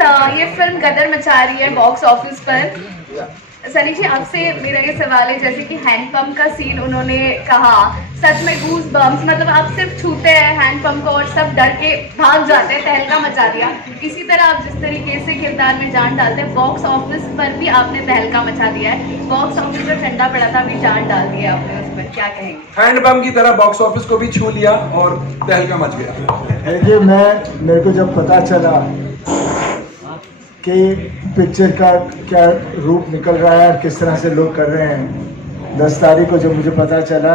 ये फिल्म गदर मचा रही है बॉक्स ऑफिस पर। सनी जी, आपसे मेरा ये सवाल है, जैसे कि हैंडपंप का सीन उन्होंने कहा, सच में गूज बम्स, मतलब आप सिर्फ छूते हैं हैंडपंप को और सब डर के भाग जाते हैं, तहलका मचा दिया। इसी तरह आप जिस तरीके से किरदार में जान डालते हैं, बॉक्स ऑफिस पर भी आपने तहलका मचा दिया है। बॉक्स ऑफिस पर ठंडा पड़ा था, अभी जान डाल दी है आपने उस पर, क्या कहेंगे? हैंडपंप की तरह बॉक्स ऑफिस को भी छू लिया और तहलका मच गया। देखिए, मेरे को जब पता चला कि पिक्चर का क्या रूप निकल रहा है और किस तरह से लोग कर रहे हैं, 10 तारीख को जब मुझे पता चला,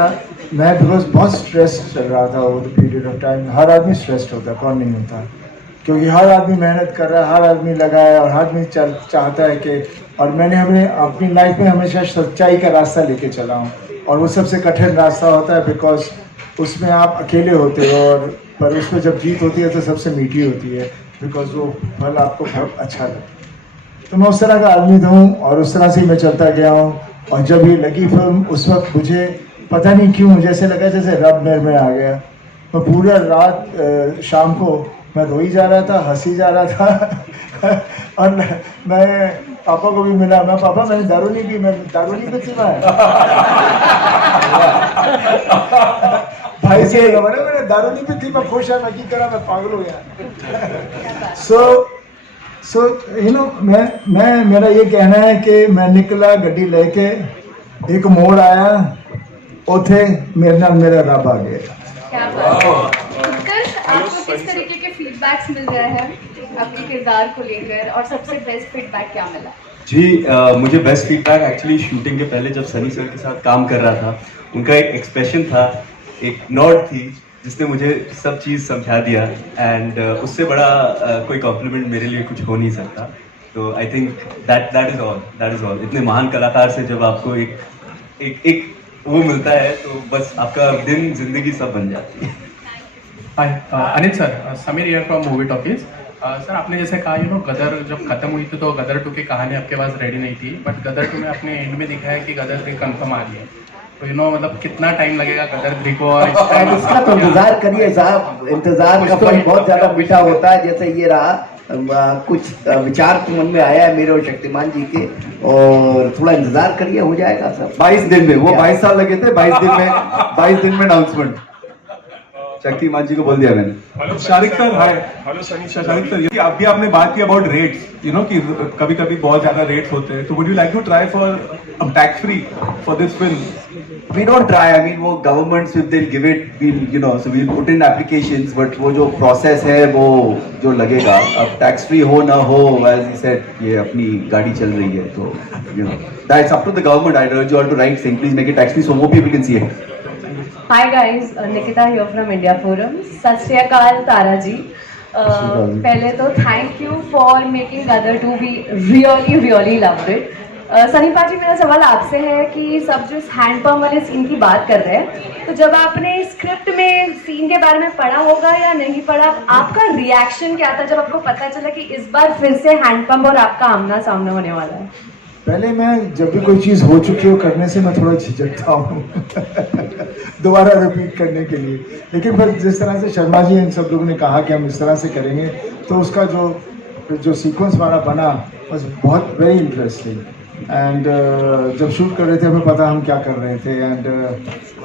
मैं बिकॉज बहुत स्ट्रेस चल रहा था over the period of time. हर आदमी स्ट्रेस्ड होता है, कौन नहीं होता, क्योंकि हर आदमी मेहनत कर रहा है, हर आदमी लगा है और हर आदमी चाहता है कि, और मैंने अपनी लाइफ में हमेशा सच्चाई का रास्ता लेके चला हूँ, और वो सबसे कठिन रास्ता होता है बिकॉज उसमें आप अकेले होते हो, और पर उसमें जब जीत होती है तो सबसे मीठी होती है, बिकॉज वो फल आपको बहुत अच्छा लगता है। तो मैं उस तरह का आदमी था हूँ और उस तरह से मैं चलता गया हूँ। और जब ये लगी फिल्म, उस वक्त मुझे पता नहीं क्यों जैसे लगा जैसे रब मेरे में आ गया। मैं पूरा रात शाम को मैं रोई जा रहा था, हंसी जा रहा था और मैं पापा को भी मिला, मैं पापा मैंने दारू नहीं पी, मैं दारू नहीं पीती मैं भाई से मैंने दारू नहीं पीती, मैं खुश है, मैं की करा, मैं पागल हो गया। सो यू नो, मैं मेरा ये कहना है कि मैं निकला गड्डी लेके, एक मोड़ आया, उथे मेरे नाल मेरा रब आ गया। क्या बात है। उत्कर्ष, आपको किस तरीके के फीडबैक्स मिल रहे हैं अपने किरदार को लेकर, और सबसे बेस्ट फीडबैक क्या मिला? जी, मुझे बेस्ट फीडबैक एक्चुअली शूटिंग के पहले जब सनी सर के साथ काम कर रहा था, उनका एक एक्सप्रेशन था, एक नॉट थी, जिसने मुझे सब चीज़ समझा दिया। एंड उससे बड़ा कोई कॉम्प्लीमेंट मेरे लिए कुछ हो नहीं सकता। तो I think that is all. इतने महान कलाकार से जब आपको एक वो मिलता है तो बस आपका दिन जिंदगी सब बन जाती है। Hi Anil sir, Sameer here from movie talkies. Sir, आपने जैसे कहा गदर जब खत्म हुई थी तो गदर 2 की कहानी आपके पास रेडी नहीं थी, बट गदर 2 में आपने एंड में दिखाया कि गदर 3 कंफर्म आ रही है। तो मतलब कितना टाइम लगेगा गदर 3 को? और इसका तो इंतजार करिए साहब, इंतजार का फल बहुत ज्यादा मीठा होता है। जैसे ये रहा, कुछ विचार तो मन में आया है मेरे और शक्तिमान जी के, और थोड़ा इंतजार करिए, हो जाएगा सब 22 दिन में। वो 22 साल लगे थे, 22 दिन में अनाउंसमेंट। शक्तिमान जी को बोल दिया मैंने। हेलो शारिक सर, हाय। हेलो सनी शारिक सर, ये अभी आपने बात की अबाउट रेट्स, कि कभी कभी बहुत ज्यादा रेट्स होते हैं, तो would you like to try for tax free for this film? We don't try. I mean, वो governments if they'll give it, so we'll put in applications. But वो जो process है वो जो लगेगा, अब tax free हो ना हो, as he said, ये अपनी गाड़ी चल रही है, तो that's up to the government. I urge you all to write saying please make it tax free so more people can see it. Hi guys, Nikita here from India Forum. सत श्री अकाल तारा जी। पहले तो thank you for making Gadar 2, we really loved it. Sunny paaji, मेरा सवाल आपसे है कि सब जो इस हैंडपंप वाले सीन की बात कर रहे हैं, तो जब आपने स्क्रिप्ट में सीन के बारे में पढ़ा होगा या नहीं पढ़ा, आपका रिएक्शन क्या था जब आपको पता चला कि इस बार फिर से हैंडपंप और आपका आमना सामना होने वाला है? पहले मैं जब भी कोई चीज़ हो चुकी हो करने से मैं थोड़ा झिझकता हूँ दोबारा रिपीट करने के लिए, लेकिन फिर जिस तरह से शर्मा जी इन सब लोगों ने कहा कि हम इस तरह से करेंगे, तो उसका जो सीक्वेंस हमारा बना was बहुत वेरी इंटरेस्टिंग। एंड जब शूट कर रहे थे हमें पता हम क्या कर रहे थे, एंड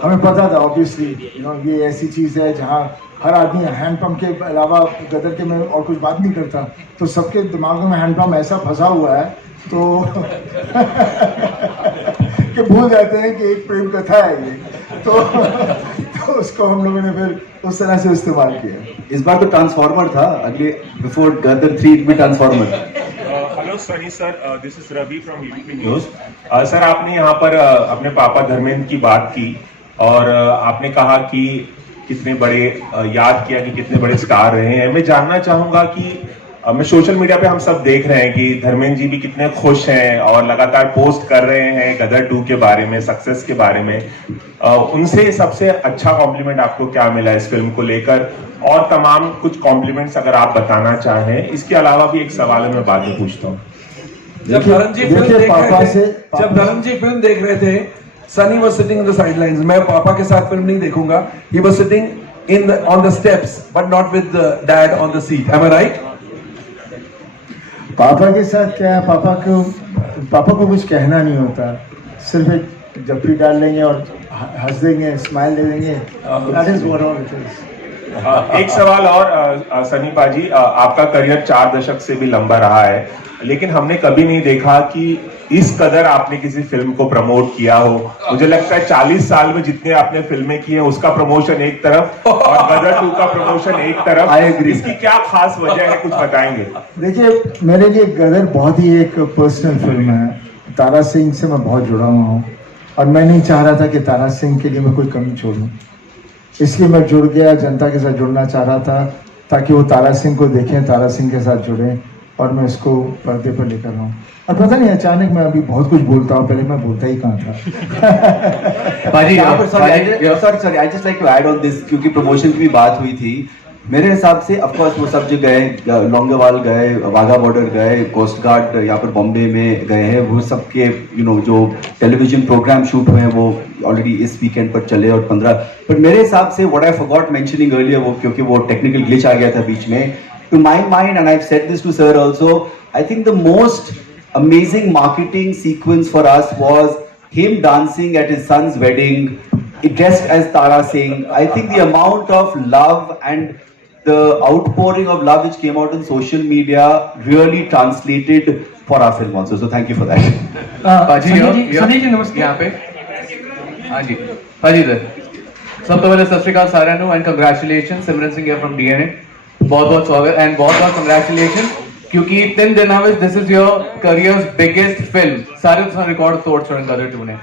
हमें पता था ऑब्वियसली ये ऐसी चीज़ है जहाँ हर आदमी हैंडपम्प के अलावा गदर के में और कुछ बात नहीं करता, तो सबके दिमागों में हैंडपम्प ऐसा फंसा हुआ है तो कि भूल जाते हैं कि एक प्रेम कथा है ये, तो उसको हम लोगों ने फिर उस तरह से इस्तेमाल किया। इस बार तो ट्रांसफॉर्मर था, अगले बिफोर गदर 3 में transformer. Hello Sunny sir, this is Ravi from UP news. Sir, आपने यहाँ पर अपने पापा धर्मेंद्र की बात की और आपने कहा कि कितने बड़े याद किया कि कितने बड़े स्टार रहे हैं। मैं जानना चाहूंगा कि मैं सोशल मीडिया पे हम सब देख रहे हैं कि धर्मेंद्र जी भी कितने खुश हैं और लगातार पोस्ट कर रहे हैं गदर 2 के बारे में, सक्सेस के बारे में। उनसे सबसे अच्छा कॉम्प्लीमेंट आपको क्या मिला इस फिल्म को लेकर, और तमाम कुछ कॉम्प्लीमेंट्स अगर आप बताना चाहें। इसके अलावा भी एक सवाल है, मैं बाद में पूछता हूँ। जब धर्म जी फिल्म देख रहे थे, Sunny was sitting in the sidelines. मैं पापा के साथ फिल्म नहीं देखूंगा, he was sitting on the steps but not with dad on the seat. Am I right? पापा के साथ क्या है, पापा को कुछ कहना नहीं होता, सिर्फ एक जप्पी डाल लेंगे और हंस देंगे, स्माइल दे देंगे, that is what all it is. एक सवाल और सनी पाजी, आपका करियर 4 दशक से भी लंबा रहा है, लेकिन हमने कभी नहीं देखा कि इस कदर आपने किसी फिल्म को प्रमोट किया हो। मुझे लगता है 40 साल में जितने आपने फिल्में की हैं उसका प्रमोशन एक तरफ और गदर 2 का प्रमोशन एक तरफ, इसकी क्या खास वजह है, कुछ बताएंगे? देखिए, मेरे लिए गदर बहुत ही एक पर्सनल फिल्म है। तारा सिंह से मैं बहुत जुड़ा हुआ हूँ और मैं नहीं चाह रहा था कि तारा सिंह के लिए मैं कोई कमी छोड़ूं, इसलिए मैं जुड़ गया, जनता के साथ जुड़ना चाह रहा था ताकि वो तारा सिंह को देखें, तारा सिंह के साथ जुड़ें, और मैं इसको पर्दे पर लेकर आऊँ। और पता नहीं अचानक मैं अभी बहुत कुछ बोलता हूँ, पहले मैं बोलता ही कहाँ था। Sorry, I just like to add on this, क्योंकि प्रमोशन की भी बात हुई थी। मेरे हिसाब से ऑफ कोर्स वो सब जगह गए, लौंगेवाल गए, वाघा बॉर्डर गए, कोस्ट गार्ड यहाँ पर बॉम्बे में गए हैं, वो सब के जो टेलीविजन प्रोग्राम शूट हुए हैं वो ऑलरेडी इस वीकेंड पर चले और 15। बट मेरे हिसाब से what I forgot mentioning earlier, वो क्योंकि वो टेक्निकल ग्लिच आ गया था बीच में, to my mind, and I have said this to sir also, I think the most amazing marketing sequence for us was him dancing at his son's wedding dressed as Tara Singh. I think the amount of love and the outpouring of love which came out on social media really translated for our film also. So thank you for that. Sunny ji नमस्ते। यहाँ पे हाँ जी पाजी इधर। सबसे पहले सत श्री अकाल साਰਿਆਂ ਨੂੰ एंड कंग्रेचुलेशन, सिमरन सिंह है फ्रॉम डीएनए, बहुत बहुत स्वागत एंड बहुत बहुत कंग्रेचुलेशन, क्योंकि 3 दिनों में this is your careers biggest film, सारे रिकॉर्ड तोड़ छोड़े गदर 2 ने।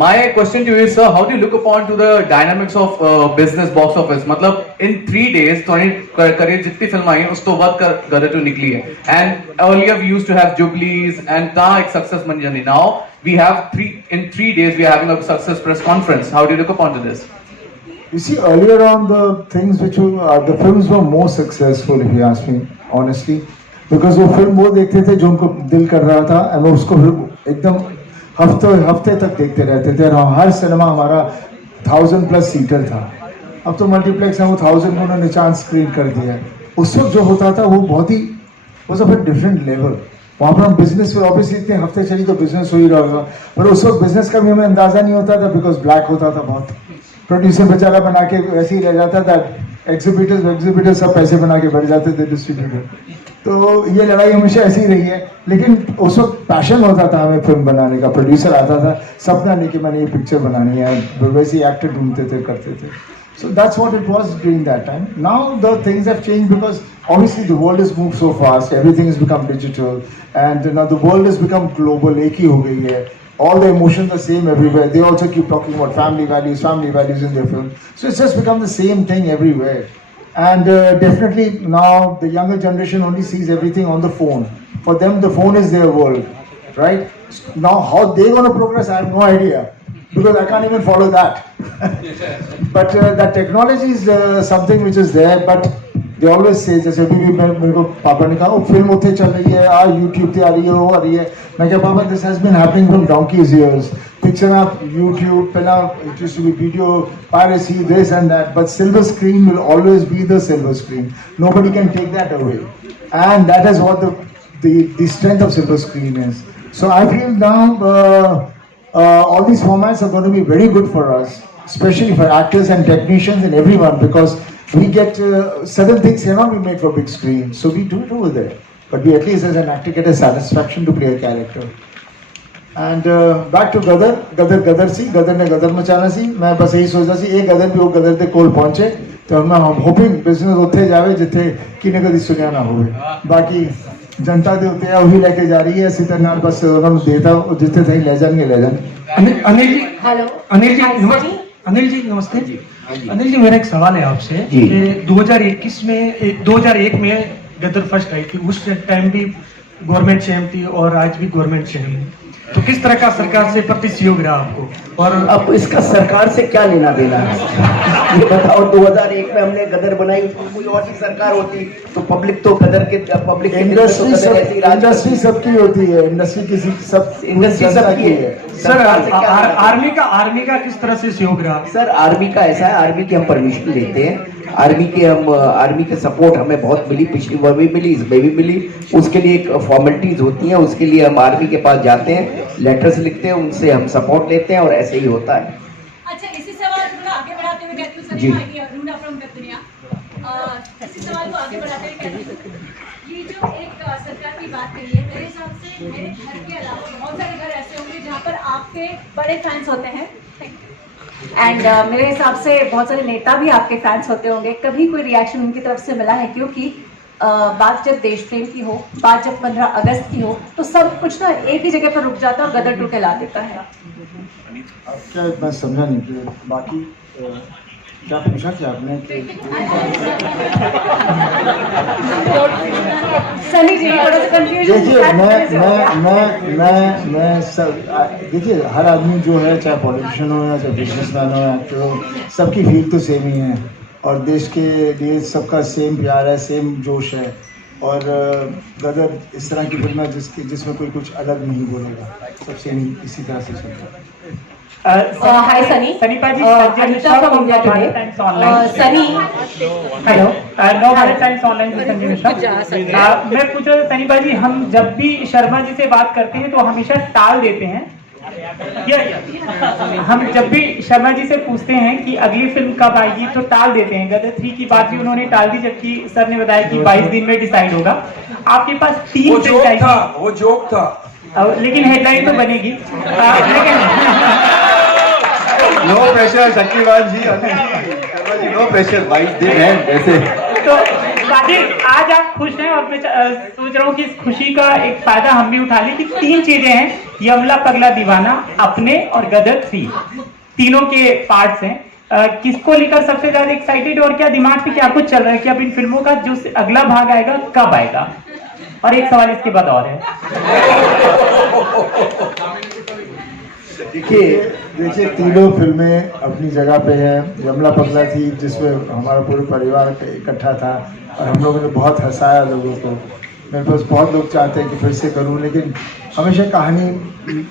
My question to you is, sir, how do you look upon to the dynamics of business box office? मतलब in 3 days तो करियर जितनी फिल्म आई उस तो वक्त गदर 2 निकली है, and earlier we used to have Jubilees and ता एक सक्सेस बन जानी। Now we have in 3 days we are having a success press conference. How do you look upon to this? You see, earlier on the things which were, the films were more successful, if you ask me honestly, because वो film वो देखते थे जो उनको दिल कर रहा था, और वो उसको एकदम हफ्ते तक देखते रहते थे। और हर सिनेमा हमारा 1000+ सीटर था, अब तो मल्टीप्लेक्स है, वो 1000 को उन्होंने चांस स्क्रीन कर दिया है। उस वक्त जो होता था वो बहुत ही डिफरेंट लेवल। वहाँ पर हम बिजनेस में ऑब्वियसली इतने हफ्ते चली तो बिजनेस हो ही रहा होगा, पर उस वक्त बिजनेस का भी हमें अंदाजा नहीं होता था, बिकॉज ब्लैक होता था बहुत। प्रोड्यूसर बेचारा बना के ऐसे ही रह जाता था, एग्जीबिटर्स सब पैसे बना के बैठ जाते थे डिस्ट्रीब्यूटर। तो ये लड़ाई हमेशा ऐसी ही रही है, लेकिन उस वक्त पैशन होता था हमें फिल्म बनाने का। प्रोड्यूसर आता था सपना लेके मैंने ये पिक्चर बनानी है, वैसे ही एक्टर ढूंढते थे, करते थे। So that's what it was during that time. Now the things have changed because obviously the world has moved so fast, everything has become digital, and now the world has become global, एक ही हो गई है। All the emotions are same everywhere. They also keep talking about family values in their film. So it's just become the same thing everywhere. And definitely now the younger generation only sees everything on the phone. For them the phone is their world, right? Now how they're going to progress, I have no idea, because I can't even follow that. But that technology is something which is there, but they always say, जैसे अभी भी मेरे को पापा ने कहा film उठे चल रही है, YouTube पे आ रही है, वो आ रही है। मैं क्या पापा, this has been happening from donkey's years. Picture up YouTube, पहला it used to be video piracy, this and that, but silver screen will always be the silver screen. Nobody can take that away, and that is what the strength of silver screen is. So I feel now all these formats are going to be very good for us, especially for actors and technicians and everyone, because we get certain things cannot be made for big screen, so we do with it, but we at least as an actor get a satisfaction to play a character. And back to गदर सी, गदर ने गदर मचाना सी। मैं बस यही सोचता सी एक गदर भी वो गदर दे कोल पहुंचे तो मैं होपिंग बिजनेस उत्थे जावे जिथे किने कदी सुनिया ना होवे। बाकी जनता दे उत्ते वही लेके जा रही है, इसी तरह बस उन्होंने देता जिथे थे ले जाएंगे। अनिल जी, हेलो अनिल जी नमस्ते। अनिल जी नमस्ते। अनिल जी मेरा एक सवाल है आपसे कि 2001 में गदर फर्स्ट आई थी, उस टाइम भी गवर्नमेंट सेम थी और आज भी गवर्नमेंट सेम है, तो किस तरह का सरकार से प्रति सहयोग रहा आपको? और अब इसका सरकार से क्या लेना देना है ये बताओ। 2001 में हमने गदर बनाई, कोई और भी सरकार होती तो पब्लिक तो गदर के पब्लिक इंडस्ट्री सबकी होती है, इंडस्ट्री सबकी है। सर आर्मी का किस तरह से सहयोग रहा? सर आर्मी का ऐसा है, आर्मी की हम परमिशन लेते हैं, आर्मी के सपोर्ट हमें बहुत मिली, पिछली बार भी मिली, इसमें भी मिली। उसके लिए एक फॉर्मेलिटीज होती हैं उसके लिए हम आर्मी के पास जाते हैं, लेटर्स लिखते हैं, उनसे हम सपोर्ट लेते हैं और ऐसे ही होता है। अच्छा, इसी सवाल को आगे बढ़ाते हुए कहती हूँ जी। इसी सवाल को आगे बढ़ाते हुए कहती हूँ, ये जो एक सरकार की बात कही है, मेरे हिसाब से मेरे घर के अलावा बहुत सारे घर ऐसे होंगे जहाँ पर आपके बड़े फैंस होते हैं एंड मेरे हिसाब से बहुत सारे नेता भी आपके फैंस होते होंगे। कभी कोई रिएक्शन उनकी तरफ से मिला है? क्योंकि बात जब देश प्रेम की हो, बात जब 15 अगस्त की हो, तो सब कुछ ना एक ही जगह पर रुक जाता है और गदर 2 कहला देता है। अब क्या मैं समझा नहीं कि बाकी क्या पूछा क्या आपने सनी जी थोड़ा सा कंफ्यूजन। देखिए मैं सब देखिए हर आदमी जो है, चाहे पॉलिटिशियन हो या चाहे बिजनेसमैन हो या एक्टर हो, सबकी फील तो सेम ही है और देश के लिए सबका सेम प्यार है, सेम जोश है। और गदर इस तरह की फिल्म है जिसमें कोई कुछ अलग नहीं बोलेगा, सब सेम इसी तरह से चलता है। Hi Sunny. Sunny Paji, Anita from India Today. Sunny. Hello, Navbharat Times online से संजय मिश्रा। मैं पूछ रहा था सनी पाजी, हम जब भी शर्मा जी से बात करते हैं तो हमेशा टाल देते हैं। हम जब भी शर्मा जी से पूछते हैं कि अगली फिल्म कब आएगी तो टाल देते हैं। गदर 3 की बात भी उन्होंने टाल दी, जबकि सर ने बताया कि 22 दिन में डिसाइड होगा। आपके पास 3 फिल्म चाहिए। वो जोक था। लेकिन हेडलाइन तो बनेगी। नो प्रेशर शक्तिमान जी, नो प्रेशर, 22 दिन है वैसे। तो बाकी आज आप खुश हैं और मैं सोच रहा हूँ कि इस खुशी का एक फायदा हम भी उठा लें कि 3 चीजें हैं, यमला पगला दीवाना, अपने और गदर 3, तीनों के पार्ट्स हैं। किसको लेकर सबसे ज्यादा एक्साइटेड और क्या दिमाग पे क्या कुछ चल रहा है कि अब इन फिल्मों का जो अगला भाग आएगा कब आएगा? और एक सवाल इसके बाद और है। देखिए तीनों फिल्में अपनी जगह पे हैं। यमला पगला थी जिसमें हमारा पूरा परिवार इकट्ठा था और हम लोगों ने बहुत हंसाया लोगों को। मेरे पास बहुत लोग चाहते हैं कि फिर से करूं, लेकिन हमेशा कहानी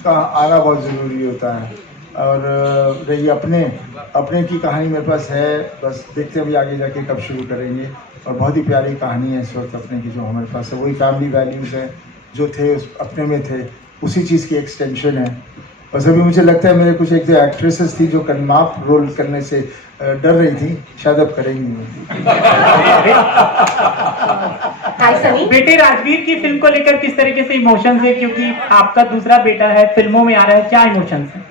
का आना बहुत ज़रूरी होता है। और रही अपने की कहानी मेरे पास है, बस देखते हैं अभी आगे जाके कब शुरू करेंगे। और बहुत ही प्यारी कहानी है इस वक्त अपने की जो हमारे पास है, वही फैमिली वैल्यूज़ हैं जो थे उस अपने में थे, उसी चीज़ की एक्सटेंशन है। बस अभी मुझे लगता है मेरे कुछ एक दो एक्ट्रेसेस थी जो कन्नाप रोल करने से डर रही थी, शायद अब करेंगी। हाय सनी। बेटे राजवीर की फिल्म को लेकर किस तरीके से इमोशंस है, क्योंकि आपका दूसरा बेटा है, फिल्मों में आ रहा है, क्या इमोशंस है?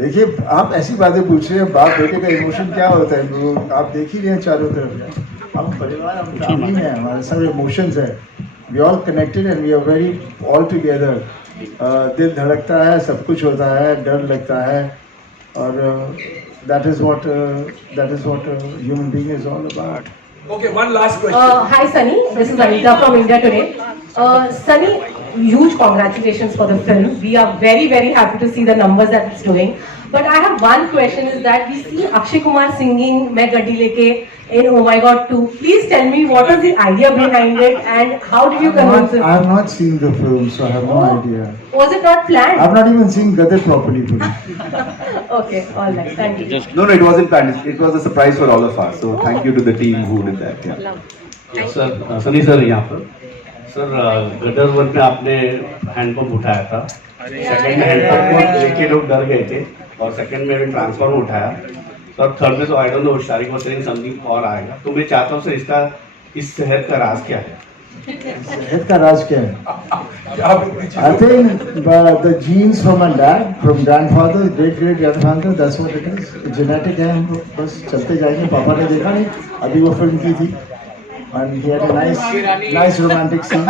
देखिए आप ऐसी बातें पूछ रहे हैं, बाप बेटे का इमोशन क्या होता है वो आप देख ही रहे हैं चारों तरफ। हम परिवार, हम फैमिली में, हमारे सब इमोशंस है। We all connected and we are very all together. दिल धड़कता है, सब कुछ होता है, डर लगता है, और that is what human being is all about. Okay, one last question. Hi Sunny, this is Anita from India Today. Sunny, huge congratulations for the film. We are very very happy to see the numbers that it's doing. But I have one question is that we see Akshay Kumar singing "Main Gaddi Leke" in Oh My God 2. Please tell me what was the idea behind it and how did you convince him? I have not seen the film, so I have no idea. Was it not planned? I have not even seen Gadar properly today. Okay, all right, thank you. No, it wasn't planned. It was a surprise for all of us. So thank you to the team who did that. Yeah. Sir Sunny sir यहाँ पर sir गदर 1 में आपने handpump उठाया था, second में handpump को लेके लोग डर गए थे और सेकंड में भी ट्रांसफार्मर उठाया, तो अब थर्ड में तो I don't know Shariq was saying something और आएगा। तो मैं चाहता हूँ सर इसका इस शहर का राज क्या है? Head का राज क्या है? I think the genes from my dad, from grandfather, great grandfather, that's what it is. Genetic है, हम लोग बस चलते जाएंगे। पापा ने देखा नहीं, अभी वो फिल्म की थी, and he had a nice romantic scene.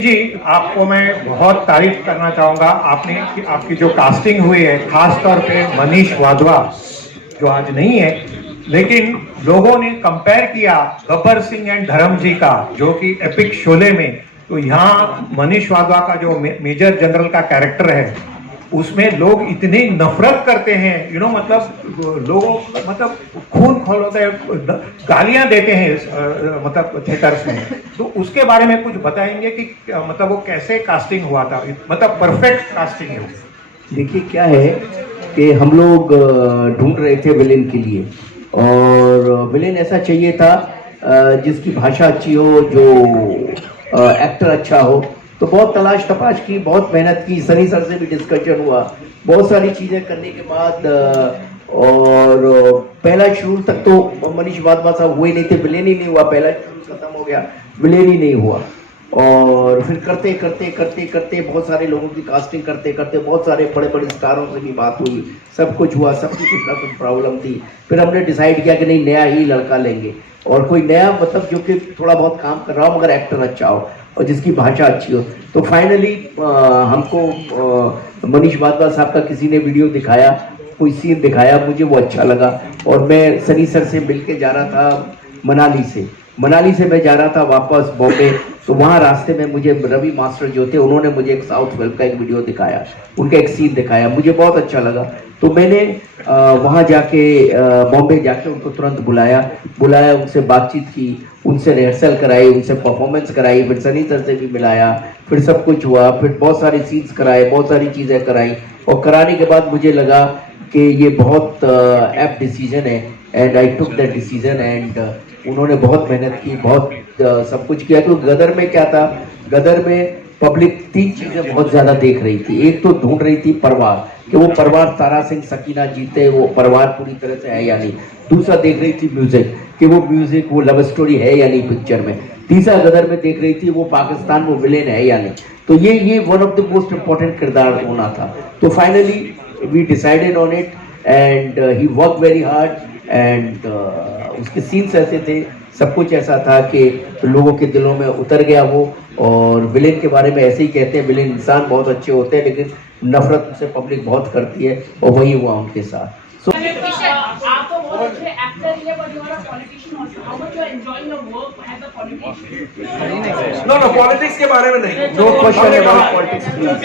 जी, आपको मैं बहुत तारीफ करना चाहूँगा। आपकी जो कास्टिंग हुई है, खास तौर पे मनीष वाधवा जो आज नहीं है, लेकिन लोगों ने कंपेयर किया गब्बर सिंह एंड धर्म जी का, जो कि एपिक शोले में, तो यहाँ मनीष वाधवा का जो मेजर जनरल का कैरेक्टर है उसमें लोग इतनी नफरत करते हैं, मतलब लोगों मतलब खून खौलते हैं, गालियां देते हैं मतलब थिएटर्स में। तो उसके बारे में कुछ बताएंगे कि मतलब वो कैसे कास्टिंग हुआ था, मतलब परफेक्ट कास्टिंग है? देखिए क्या है कि हम लोग ढूंढ रहे थे विलेन के लिए, और विलेन ऐसा चाहिए था जिसकी भाषा अच्छी हो, जो एक्टर अच्छा हो। तो बहुत तलाश तपाश की, बहुत मेहनत की, सनी सर से भी डिस्कशन हुआ, बहुत सारी चीज़ें करने के बाद और पहला शूट तक तो मनीष वाधवा साहब हुए नहीं थे, विलेन ही नहीं हुआ, पहला शूट खत्म हो गया, विलेन ही नहीं हुआ। और फिर करते करते करते करते बहुत सारे लोगों की कास्टिंग करते करते बहुत सारे बड़े बड़े स्टारों से भी बात हुई, सब कुछ हुआ, सबकी कुछ ना कुछ प्रॉब्लम थी। फिर हमने डिसाइड किया कि नहीं, नया ही लड़का लेंगे, और कोई नया मतलब जो कि थोड़ा बहुत काम कर रहा हो मगर एक्टर अच्छा हो और जिसकी भाषा अच्छी हो। तो फाइनली हमको मनीष वाधवा साहब का किसी ने वीडियो दिखाया, कोई सीन दिखाया, मुझे वो अच्छा लगा। और मैं सनी सर से मिल के जा रहा था मनाली से मैं जा रहा था वापस बॉम्बे। तो वहाँ रास्ते में मुझे रवि मास्टर जो थे, उन्होंने मुझे एक साउथ फिल्म का एक वीडियो दिखाया, उनका एक सीन दिखाया, मुझे बहुत अच्छा लगा। तो मैंने वहाँ जाके बॉम्बे जाके उनको तुरंत बुलाया, उनसे बातचीत की, उनसे रिहर्सल कराई, उनसे परफॉर्मेंस कराई, फिर सनी सर से भी मिलाया, फिर सब कुछ हुआ, फिर बहुत सारे सीन्स कराए, बहुत सारी चीज़ें कराई। और कराने के बाद मुझे लगा कि ये बहुत एप्ट डिसीजन है, and I took that decision. And उन्होंने बहुत मेहनत की, बहुत सब कुछ किया। तो गदर में क्या था, गदर में पब्लिक 3 चीज़ें बहुत ज़्यादा देख रही थी। एक तो ढूंढ रही थी परिवार, कि वो परिवार तारा सिंह सकीना जीते, वो परिवार पूरी तरह से है या नहीं। दूसरा देख रही थी म्यूजिक, कि वो म्यूजिक, वो लव स्टोरी है या नहीं पिक्चर में। तीसरा गदर में देख रही थी वो पाकिस्तान वो विलेन है या नहीं। तो ये one of the most important किरदार होना था। तो finally we decided on it, and he work very hard, and उसके सीन्स ऐसे थे, सब कुछ ऐसा था कि लोगों के दिलों में उतर गया वो। और विलेन के बारे में ऐसे ही कहते हैं, विलेन इंसान बहुत अच्छे होते हैं, लेकिन नफरत उनसे पब्लिक बहुत करती है, और वही हुआ उनके साथ। So, आप तो बहुत अच्छे एक्टर ही है, but you are a politician also. How much you are enjoying your work as a politician? No, politics के बारे में नहीं। no question about politics, please.